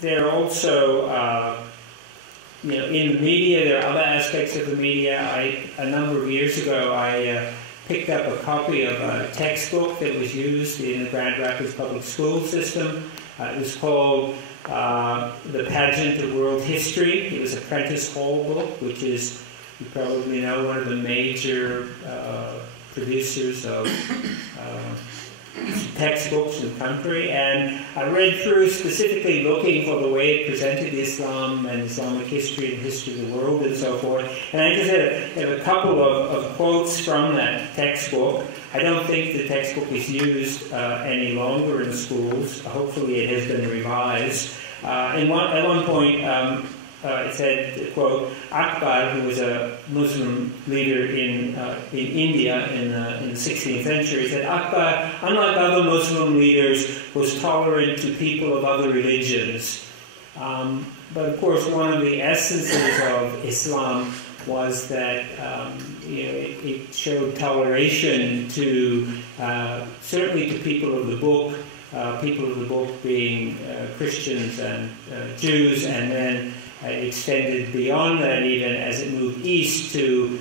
They're also, you know, in the media. There are other aspects of the media. A number of years ago, I picked up a copy of a textbook that was used in the Grand Rapids public school system. It was called The Pageant of World History. It was a Prentice Hall book, which is, you probably know, one of the major producers of textbooks in the country. And I read through, specifically looking for the way it presented Islam and Islamic history and history of the world and so forth. And I just have a couple of quotes from that textbook. I don't think the textbook is used any longer in schools. Hopefully it has been revised. At one point, it said, quote, Akbar, who was a Muslim leader in India in the 16th century, said, Akbar, unlike other Muslim leaders, was tolerant to people of other religions. But of course, one of the essences of Islam was that you know, it showed toleration to, certainly to people of the book being Christians and Jews, and then extended beyond that even as it moved east to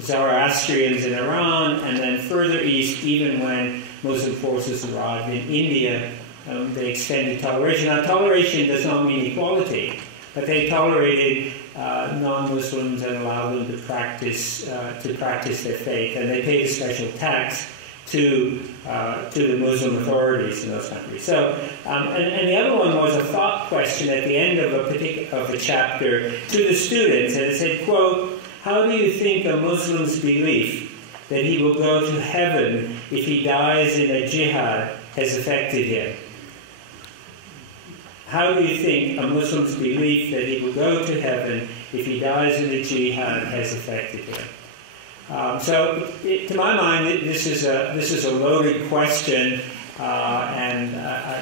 Zoroastrians in Iran, and then further east, even when Muslim forces arrived in India, they extended toleration. Now, toleration does not mean equality, but they tolerated non-Muslims and allowed them to practice their faith, and they paid a special tax to the Muslim authorities in those countries. So, and the other one was a thought question at the end of a chapter to the students, and it said, quote, how do you think a Muslim's belief that he will go to heaven if he dies in a jihad has affected him? How do you think a Muslim's belief that he will go to heaven if he dies in a jihad has affected him? So, to my mind, this is a loaded question, and I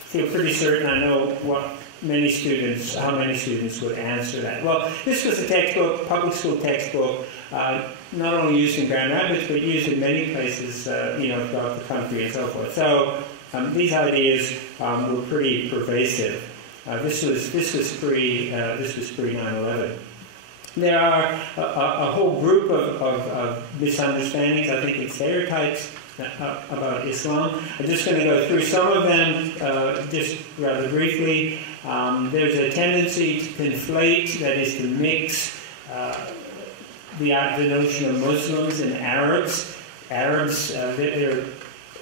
feel pretty certain I know how many students would answer that. Well, this was a textbook, public school textbook, not only used in Grand Rapids, but used in many places, you know, throughout the country and so forth. So, these ideas were pretty pervasive. This was pre 9/11. There are a whole group of misunderstandings, I think, and stereotypes about Islam. I'm just going to go through some of them just rather briefly. There's a tendency to conflate, that is to mix the notion of Muslims and Arabs. Arabs, they're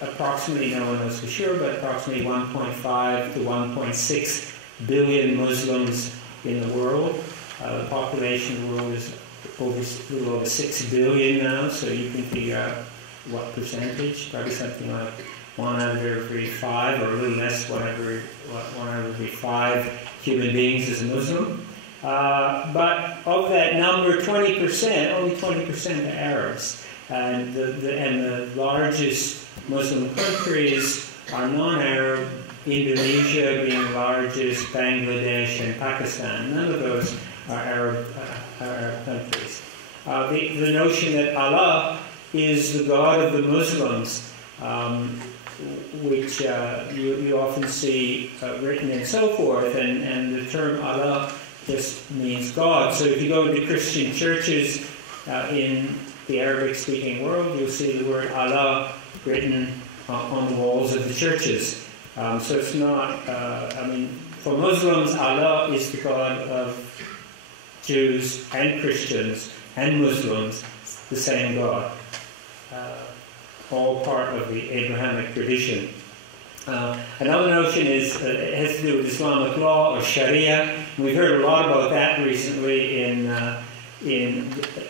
approximately, no one knows for sure, but approximately 1.5 to 1.6 billion Muslims in the world. The population of the world is a little over 6 billion now, so you can figure out what percentage, probably something like 1 out of every 5, or a little less, 1 out of every 5 human beings is a Muslim. But of that number, 20%, only 20% are Arabs. And the largest Muslim countries are non-Arab, Indonesia being the largest, Bangladesh and Pakistan. None of those are Arab countries. The notion that Allah is the God of the Muslims, which you often see written and so forth, and the term Allah just means God. So if you go to Christian churches in the Arabic-speaking world, you'll see the word Allah written on the walls of the churches. So it's not, I mean, for Muslims, Allah is the God of Jews and Christians and Muslims, the same God. All part of the Abrahamic tradition. Another notion is, it has to do with Islamic law or Sharia. We've heard a lot about that recently in the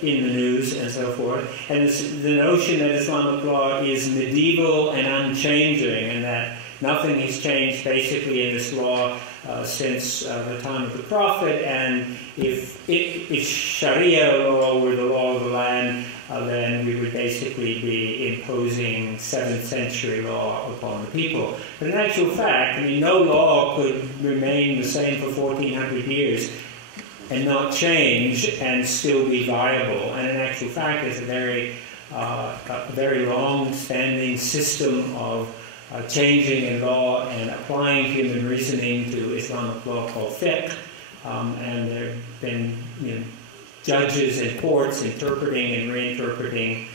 news and so forth. And the notion that Islamic law is medieval and unchanging, and that nothing has changed basically in this law since the time of the Prophet, and if Sharia law were the law of the land, then we would basically be imposing 7th century law upon the people. But in actual fact, I mean, no law could remain the same for 1400 years and not change and still be viable. And in actual fact, there's a very long-standing system of changing in law and applying human reasoning to Islamic law called fiqh. And there have been judges and courts interpreting and reinterpreting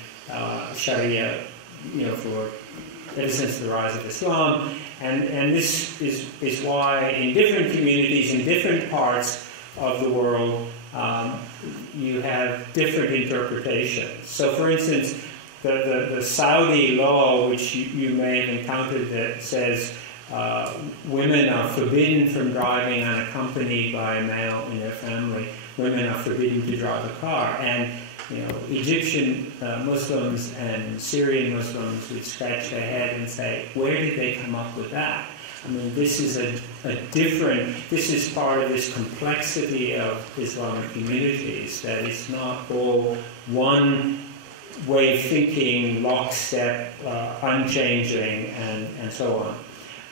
Sharia, for ever since the rise of Islam. And this is why in different communities, in different parts of the world, you have different interpretations. So for instance, the Saudi law, which you may have encountered, that says women are forbidden from driving unaccompanied by a male in their family. Women are forbidden to drive a car. And Egyptian Muslims and Syrian Muslims would scratch their head and say, where did they come up with that? I mean, this is this is part of this complexity of Islamic communities, that it's not all one way of thinking, lockstep, unchanging, and so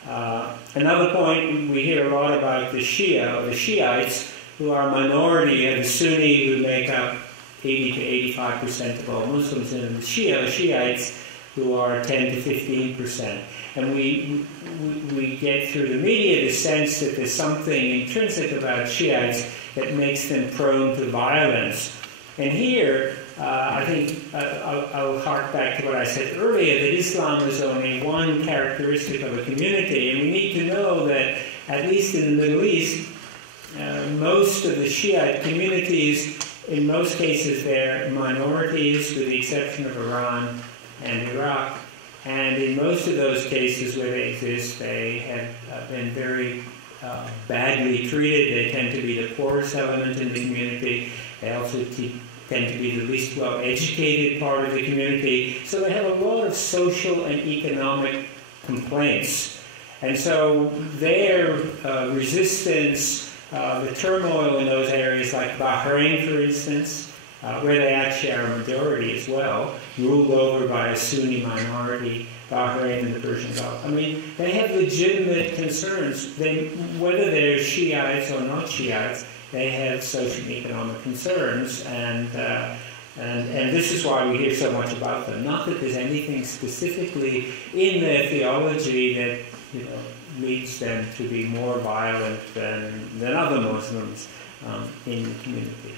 on. Another point, we hear a lot about the Shia, or the Shiites, who are a minority, and the Sunni, who make up 80 to 85% of all Muslims, and the Shiites, who are 10 to 15%. And we get through the media the sense that there's something intrinsic about Shiites that makes them prone to violence. And here, I think I'll hark back to what I said earlier, that Islam is only one characteristic of a community, and we need to know that, at least in the Middle East, most of the Shiite communities, in most cases, they're minorities, with the exception of Iran and Iraq. And in most of those cases where they exist, they have been very badly treated. They tend to be the poorest element in the community. They also tend to be the least well-educated part of the community. So they have a lot of social and economic complaints. And so their resistance, the turmoil in those areas, like Bahrain, for instance, where they actually are a majority as well, ruled over by a Sunni minority, Bahrain and the Persian Gulf. I mean, they have legitimate concerns. Whether they're Shiites or not Shiites, they have social and economic concerns, and this is why we hear so much about them. Not that there's anything specifically in their theology that leads them to be more violent than other Muslims in the community.